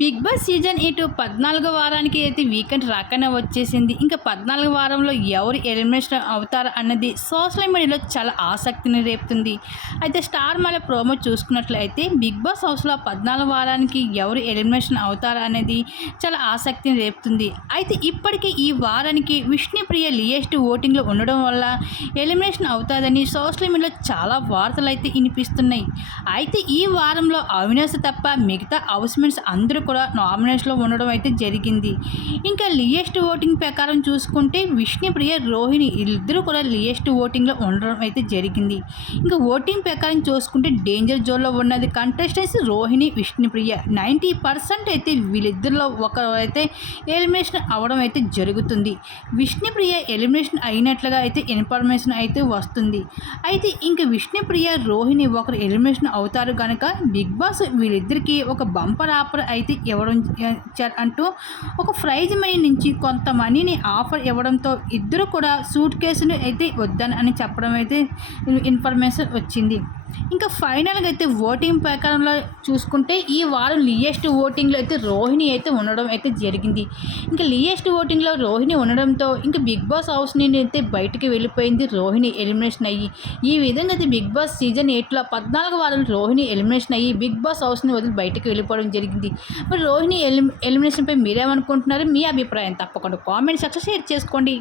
Big boss season 8 14వ వారానికి అయితే weekend రాకనే వచ్చేసింది. ఇంకా 14వ వారంలో ఎవరు ఎలిమినేషన్ అవుతారు అన్నది సోషల్ మీడియాలో చాలా ఆసక్తిని రేపుతుంది. అయితే స్టార్ మాల ప్రోమో చూసుకున్నట్లయితే బిగ్ బాస్ హౌస్లో 14వ వారానికి ఎవరు ఎలిమినేషన్ అవుతారు అనేది చాలా ఆసక్తిని రేపుతుంది. అయితే ఇప్పటికే ఈ వారానికి విష్ణుప్రియ లియెస్ట్ ఓటింగ్లో ఉండడం వల్ల ఎలిమినేషన్ అవుతాదని సోషల్ మీడియాలో చాలా వార్తలు అయితే వినిపిస్తున్నాయి. అయితే ఈ వారంలో అవినాష్ తప్ప మిగతా హౌస్మేట్స్ అందరూ కూడా నామినేషన్లో ఉండడం అయితే జరిగింది. ఇంకా లియెస్ట్ ఓటింగ్ ప్రకారం చూసుకుంటే విష్ణుప్రియ, రోహిణి ఇద్దరు కూడా లియెస్ట్ ఓటింగ్లో ఉండడం అయితే జరిగింది. ఇంకా ఓటింగ్ ప్రకారం చూసుకుంటే డేంజర్ జోన్లో ఉన్నది కంటెస్టెంట్స్ రోహిణి, విష్ణుప్రియ. 90% అయితే వీళ్ళిద్దరిలో ఒకరు అయితే ఎలిమినేషన్ అవ్వడం అయితే జరుగుతుంది. విష్ణుప్రియ ఎలిమినేషన్ అయినట్లుగా అయితే ఇన్ఫర్మేషన్ అయితే వస్తుంది. అయితే ఇంక విష్ణుప్రియ, రోహిణి ఒకరు ఎలిమినేషన్ అవుతారు కనుక బిగ్ బాస్ వీళ్ళిద్దరికీ ఒక బంపర్ ఆఫర్ అయితే ఇవ్వడం అంటూ ఒక ప్రైజ్ మనీ నుంచి కొంత మనీని ఆఫర్ ఇవ్వడంతో ఇద్దరు కూడా సూట్ కేసులు అయితే వద్దని చెప్పడం అయితే ఇన్ఫర్మేషన్ వచ్చింది. ఇంకా ఫైనల్గా అయితే ఓటింగ్ ప్రకారంలో చూసుకుంటే ఈ వారం లియెస్ట్ ఓటింగ్లో అయితే రోహిణి అయితే ఉండడం అయితే జరిగింది. ఇంకా లియెస్ట్ ఓటింగ్లో రోహిణి ఉండడంతో ఇంకా బిగ్ బాస్ హౌస్ నుండి అయితే బయటికి వెళ్ళిపోయింది రోహిణి ఎలిమినేషన్ అయ్యి. ఈ విధంగా అయితే బిగ్ బాస్ సీజన్ 8లో 14వ వారం రోహిణి ఎలిమినేషన్ అయ్యి బిగ్ బాస్ హౌస్ని వదిలి బయటికి వెళ్ళిపోవడం జరిగింది. మరి రోహిణి ఎలిమినేషన్పై మీరేమనుకుంటున్నారు? మీ అభిప్రాయం తప్పకుండా కామెంట్ సెక్షన్ షేర్ చేసుకోండి.